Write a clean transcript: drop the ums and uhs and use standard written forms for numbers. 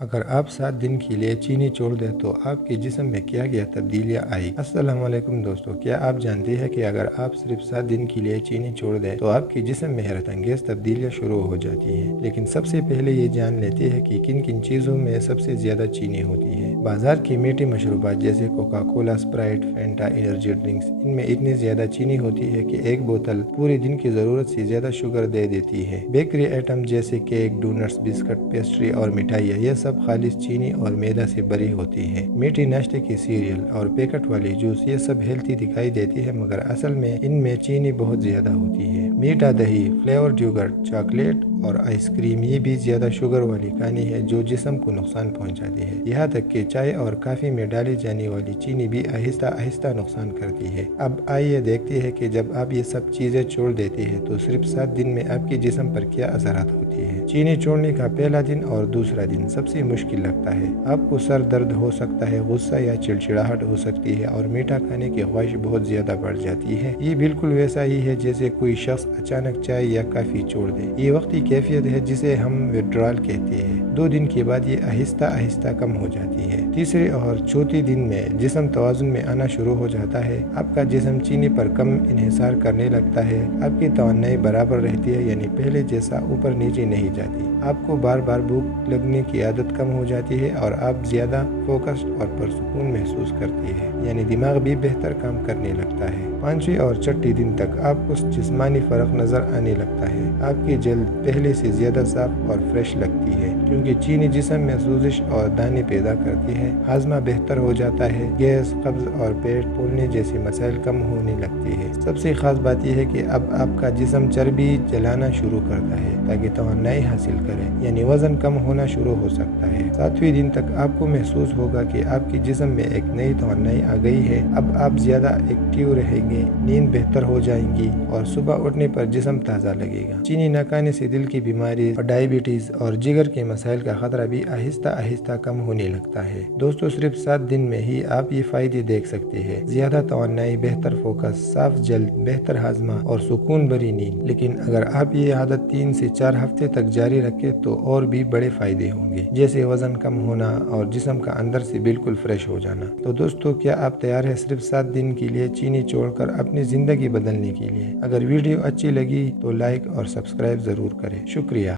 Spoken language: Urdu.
اگر آپ 7 دن کے لیے چینی چھوڑ دیں تو آپ کے جسم میں کیا تبدیلیاں آئی۔ السلام علیکم دوستو، کیا آپ جانتے ہیں کہ اگر آپ صرف 7 دن کے لیے چینی چھوڑ دیں تو آپ کے جسم میں حیرت انگیز تبدیلیاں شروع ہو جاتی ہیں۔ لیکن سب سے پہلے یہ جان لیتے ہیں کہ کن کن چیزوں میں سب سے زیادہ چینی ہوتی ہے۔ بازار کی میٹھی مشروبات جیسے Coca Cola, Sprite, Fanta, energy drinks, ان میں اتنی زیادہ چینی ہوتی ہے کہ ایک بوتل پورے دن کی ضرورت سے زیادہ شوگر دے دیتی ہے۔ بیکری آئٹم جیسے کیک، ڈونٹس، بسکٹ، پیسٹری اور مٹھائیاں، یہ سب خالص چینی اور میدا سے بری ہوتی ہے۔ میٹھی ناشتے کی سیریل اور پیکٹ والی جوس، یہ سب ہیلتھی دکھائی دیتی ہے مگر اصل میں ان میں چینی بہت زیادہ ہوتی ہے۔ میٹھا دہی، فلیورڈ یوگرٹ، چاکلیٹ اور آئس کریم، یہ بھی زیادہ شوگر والی کھانی ہے جو جسم کو نقصان پہنچاتی ہے۔ یہاں تک کہ چائے اور کافی میں ڈالی جانے والی چینی بھی آہستہ آہستہ نقصان کرتی ہے۔ اب آئیے دیکھتے ہیں کہ جب آپ یہ سب چیزیں چھوڑ دیتے ہیں تو صرف 7 دن میں آپ کے جسم پر کیا اثرات ہوتی ہے۔ چینی چھوڑنے کا پہلا دن اور دوسرا دن سب سے مشکل لگتا ہے۔ آپ کو سر درد ہو سکتا ہے، غصہ یا چڑچڑاہٹ ہو سکتی ہے اور میٹھا کھانے کی خواہش بہت زیادہ بڑھ جاتی ہے۔ یہ بالکل ویسا ہی ہے جیسے کوئی شخص اچانک چائے یا کافی چھوڑ دے۔ یہ وقتی کیفیت ہے جسے ہم وڈرال کہتے ہیں۔ 2 دن کے بعد یہ آہستہ آہستہ کم ہو جاتی ہے۔ تیسرے اور چوتھے دن میں جسم توازن میں آنا شروع ہو جاتا ہے۔ آپ کا جسم چینی پر کم انحصار کرنے لگتا ہے۔ آپ کی توانائی برابر رہتی ہے، یعنی پہلے جیسا اوپر نیچے نہیں جاتی۔ آپ کو بار بار بھوک لگنے کی عادت کم ہو جاتی ہے اور آپ زیادہ فوکسڈ اور پرسکون محسوس کرتی ہے، یعنی دماغ بھی بہتر کام کرنے لگتا ہے۔ 5ویں اور 6ٹھے دن تک آپ کو جسمانی فرق نظر آنے لگتا ہے۔ آپ کی جلد پہلے سے زیادہ صاف اور فریش لگتی ہے کیونکہ چینی جسم میں سوزش اور دانے پیدا کرتی ہے۔ ہاضمہ بہتر ہو جاتا ہے۔ گیس، قبض اور پیٹ پھولنے جیسے مسائل کم ہونے لگتے ہیں۔ سب سے خاص بات یہ ہے کہ اب آپ کا جسم چربی جلانا شروع کرتا ہے تاکہ توانائی حاصل کرے، یعنی وزن کم ہونا شروع ہو سکتا ہے۔ 7ویں دن تک آپ کو محسوس ہوگا کہ آپ کے جسم میں ایک نئی توانائی آ گئی ہے۔ اب آپ زیادہ ایکٹیو رہیں گے، نیند بہتر ہو جائیں گی اور صبح اٹھنے پر جسم تازہ لگے گا۔ چینی نہ کھانے سے دل کی بیماری اور ڈائبٹیز اور جگر کے مسائل کا خطرہ بھی آہستہ آہستہ کم ہونے لگتا ہے۔ دوستو، صرف 7 دن میں ہی آپ یہ فائدے دیکھ سکتے ہیں: زیادہ توانائی، بہتر فوکس، صاف جلد، بہتر ہاضمہ اور سکون بھری نیند۔ لیکن اگر آپ یہ عادت 3 سے 4 ہفتے تک جاری رکھیں تو اور بھی بڑے فائدے ہوں گے، جیسے وزن کم ہونا اور جسم کا اندر سے بالکل فریش ہو جانا۔ تو دوستو، کیا آپ تیار ہیں صرف 7 دن کے لیے چینی چھوڑ کر اپنی زندگی بدلنے کے لیے؟ اگر ویڈیو اچھی لگی تو لائک اور سبسکرائب ضرور کریں۔ شکریہ۔